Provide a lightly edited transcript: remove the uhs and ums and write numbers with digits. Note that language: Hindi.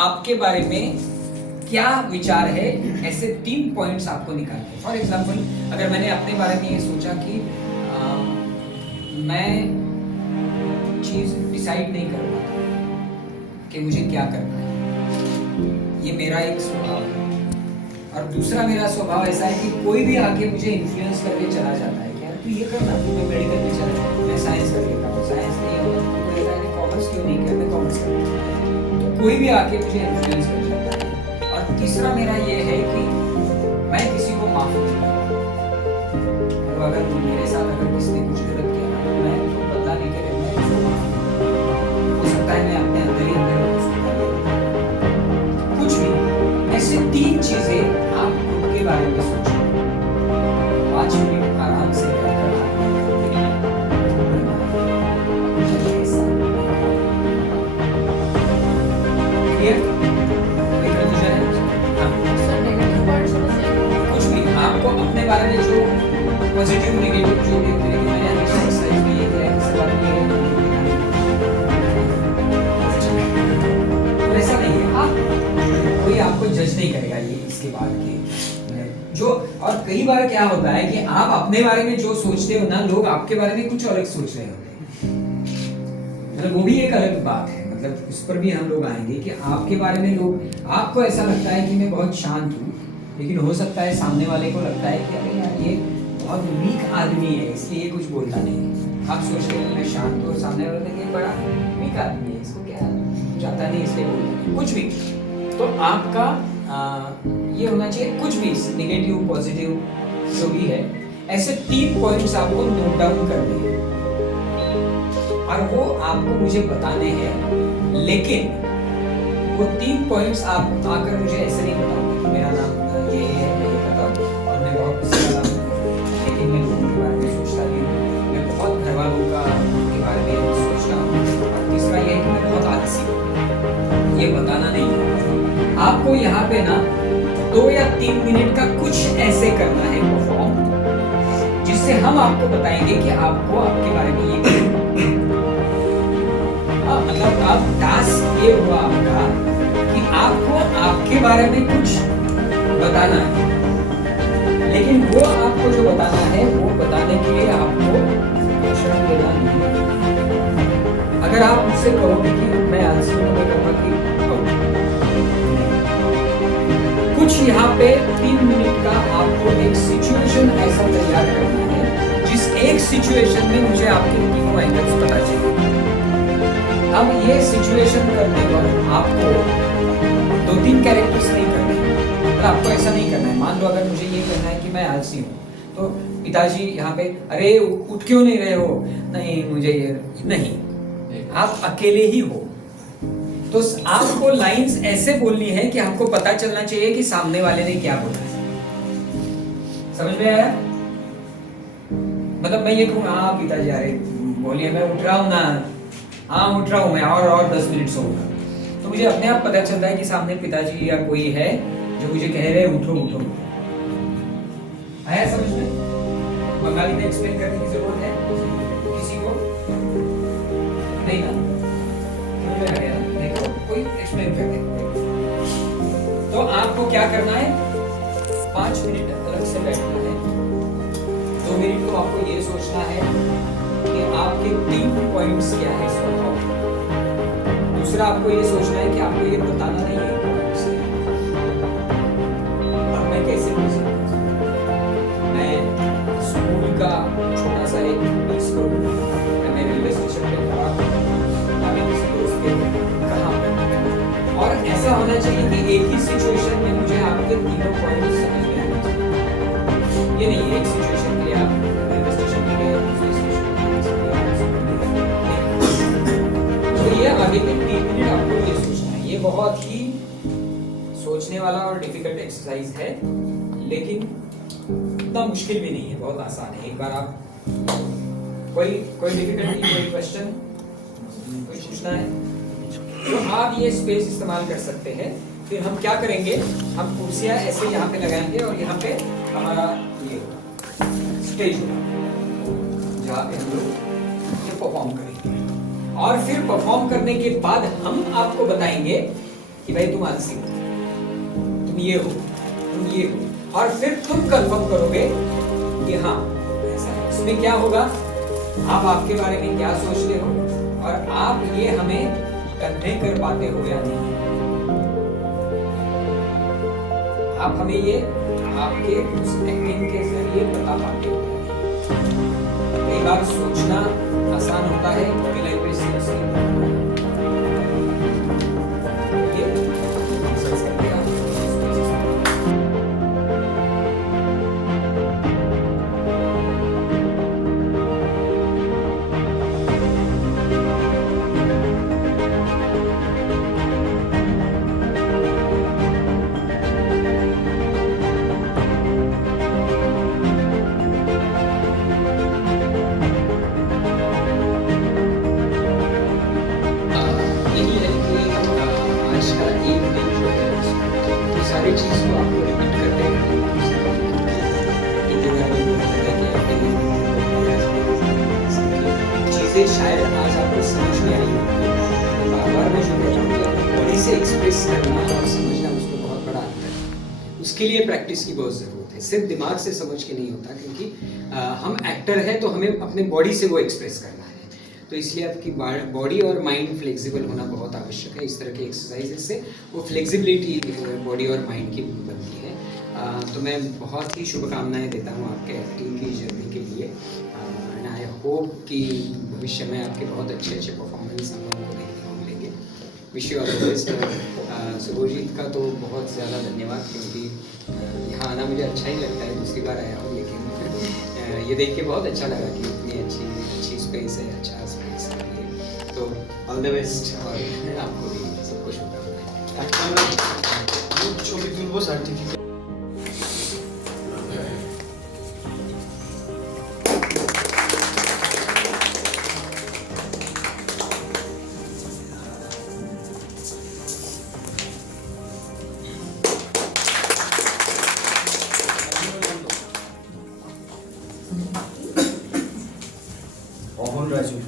आपके बारे में क्या विचार है, ऐसे 3 पॉइंट्स आपको निकालने हैं। फॉर एग्जाम्पल, अगर मैंने अपने बारे में ये सोचा कि मैं चीज डिसाइड नहीं कर पाता कि मुझे क्या करना है, ये मेरा एक स्वभाव है। और दूसरा मेरा स्वभाव ऐसा है कि कोई भी आके मुझे इन्फ्लुएंस करके चला जाता है कि यार तू ये करना, तू मैं मेडिकल में चला जाता, मैं साइंस कर लेता हूँ, साइंस नहीं होगा तो कोई कहता है कॉमर्स क्यों नहीं किया, मैं कॉमर्स कर लेता हूँ। तो कोई भी आके मुझे इन्फ्लुएंस कर जाता है। और तीसरा मेरा ये है कि मैं किसी को माफ नहीं करता। तो अगर मेरे साथ अगर किसी ने कुछ गलत किया ना, तो मैं तो बदला नहीं करे, मैं उसको माफ नहीं करता। हो सकता है मैं अपने अंदर ही अंदर उसको कर लेता, कुछ भी। ऐसे 3 चीजें आप खुद के बारे में सोचें। 5 मिनट आराम से बैठकर कुछ भी आपको अपने बारे में जो पॉजिटिव नेगेटिव जो भी है, मैंने हमेशा एक्सरसाइज में ये किया है कि सवाल ये है तो ऐसा नहीं है, आप कोई आपको जज नहीं करेगा ये इसके बाद के जो। और कई बार क्या होता है कि आप अपने बारे में जो सोचते हो ना, लोग आपके बारे में कुछ अलग सोच रहे होते हैं। मतलब वो भी एक अलग बात है, मतलब उस पर भी हम लोग आएंगे कि आपके बारे में लोग, आपको ऐसा लगता है कि मैं बहुत शांत हूँ, लेकिन हो सकता है सामने वाले को लगता है कि अरे यार ये बहुत वीक आदमी है, इसलिए ये कुछ बोलता नहीं। आप सोचते हैं मैं शांत हूँ, सामने वाले को ये बड़ा वीक आदमी है, इसको क्या जाता नहीं इसलिए बोलता नहीं, कुछ भी। तो आपका ये होना चाहिए, कुछ भी नेगेटिव पॉजिटिव जो भी है, ऐसे 3 पॉइंट्स आपको नोट डाउन करने हैं और वो आपको मुझे बताने हैं। लेकिन वो 3 पॉइंट्स आप आकर मुझे ऐसे नहीं बताओगे कि मेरा नाम ये है, मैं ये करता हूँ और मैं बहुत गुस्से वाला हूँ, लेकिन मैं लोगों के बारे में सोचता नहीं हूँ, मैं बहुत घर वालों का के बारे में सोचता हूँ। और तीसरा ये है कि मैं बहुत आलसी हूँ, ये बताना नहीं है। आपको यहाँ पे ना 2 या 3 मिनट का कुछ ऐसे करना है परफॉर्म, जिससे हम आपको बताएंगे कि आपको आपके बारे में ये मतलब आप टास्क ये हुआ आपका कि आपको आपके बारे में कुछ बताना है, लेकिन वो आपको जो बताना है वो बताने के लिए आपको भाषण देना नहीं है। अगर आप मुझसे कहोगे कि मैं आंसर में कहूँगा कि कुछ यहाँ पे 3 मिनट का आपको एक सिचुएशन ऐसा तैयार करना है, जिस एक सिचुएशन में मुझे आपके तीनों एंगल्स पता चले। अब ये सिचुएशन करने पर आपको 2-3 कैरेक्टर्स नहीं करने, मतलब आपको ऐसा नहीं करना है। मान लो अगर मुझे ये कहना है कि मैं आलसी हूँ, तो पिताजी यहाँ पे अरे उठ क्यों नहीं रहे हो, नहीं मुझे ये नहीं, आप अकेले ही हो। तो आपको लाइंस ऐसे बोलनी है कि आपको पता चलना चाहिए कि सामने वाले ने क्या बोला है। समझ में आया? मतलब मैं ये कहूँ हाँ पिताजी अरे बोलिए मैं उठ रहा हूँ ना, हाँ उठ रहा हूँ मैं और 10 मिनट सोऊंगा, तो मुझे अपने आप पता चलता है कि सामने पिताजी या कोई है जो मुझे कह रहे हैं उठो उठो उठो। आया समझ में? बंगाली में एक्सप्लेन करने की जरूरत है किसी को? नहीं ना? समझ में आ गया ना? देखो कोई एक्सप्लेन कर दे। तो आपको क्या करना है, 5 मिनट अलग से बैठना है। 2 मिनट तो आपको ये सोचना है कि आपके 3 पॉइंट्स क्या है स्वभाव। दूसरा आपको ये सोचना है कि आपको ये बताना नहीं है पॉइंट्स। अब मैं कैसे बोल सकता हूँ, मैं स्कूल का छोटा सा एक मिस करूँ, मैं रेलवे स्टेशन पे खड़ा हूँ, मैं किसी दोस्त के कहा, और ऐसा होना चाहिए कि एक ही सिचुएशन में मुझे आपके तीनों पॉइंट्स समझ में आने चाहिए। ये नहीं एक सिचुएशन के लिए आप रेलवे स्टेशन पे गए, दूसरे स्टेशन तो ये आगे के 3 मिनट आपको ये सोचना है। ये बहुत ही सोचने वाला और डिफिकल्ट एक्सरसाइज है, लेकिन इतना मुश्किल भी नहीं है, बहुत आसान है। एक बार आप कोई डिफिकल्टी, कोई क्वेश्चन, कोई पूछना है तो आप ये स्पेस इस्तेमाल कर सकते हैं। फिर हम क्या करेंगे, हम कुर्सियां ऐसे यहाँ पे लगाएंगे और यहाँ पे हमारा ये स्टेज होगा जहाँ पे हम लोग ये परफॉर्म करेंगे। और फिर परफॉर्म करने के बाद हम आपको बताएंगे कि भाई तुम आलसी हो, तुम ये हो, तुम ये हो, और फिर तुम कंफर्म करोगे कि हाँ ऐसा है। इसमें क्या होगा, आप आपके बारे में क्या सोचते हो और आप ये हमें कन्वे कर पाते हो या नहीं, आप हमें ये आपके उस एक्टिंग के जरिए बता पाते हो। कई बार सोचना आसान होता है, बॉडी लैंग्वेज से उसकी ये समझ सकते हैं आप। यही है कि आज का एक दिन जो है तो सारी चीज़ को आपको रिपीट करते हैं। चीज़ें शायद आज आपको समझ में आई होंगी, बार बार मैं जो कहता हूँ कि अपनी बॉडी से एक्सप्रेस करना और समझना उसमें बहुत बड़ा अंतर है। उसके लिए प्रैक्टिस की बहुत ज़रूरत है, सिर्फ दिमाग से समझ के नहीं होता, क्योंकि हम एक्टर हैं तो हमें अपने बॉडी से वो एक्सप्रेस करना है। तो इसलिए आपकी बॉडी और माइंड फ्लेक्सिबल होना बहुत आवश्यक है। इस तरह की एक्सरसाइज से वो फ्लेक्सिबिलिटी बॉडी और माइंड की बनती है। तो मैं बहुत ही शुभकामनाएं देता हूँ आपके एक्टिंग की जर्नी के लिए, एंड आई होप कि भविष्य में आपके बहुत अच्छे अच्छे परफॉर्मेंस हम लोगों को देखने को मिलेंगे। Wish you all the best. Subhojit का तो बहुत ज़्यादा धन्यवाद, क्योंकि यहाँ आना मुझे अच्छा ही लगता है, दूसरी बार आया हूँ, लेकिन ये देख के बहुत अच्छा लगा कि इतनी अच्छी स्पेस है, अच्छा स्पेस है ये। तो ऑल द बेस्ट, और आपको भी सबको शुभकामनाएं। ছবি তুলবো সার্টিফিকেট অহন রাজু।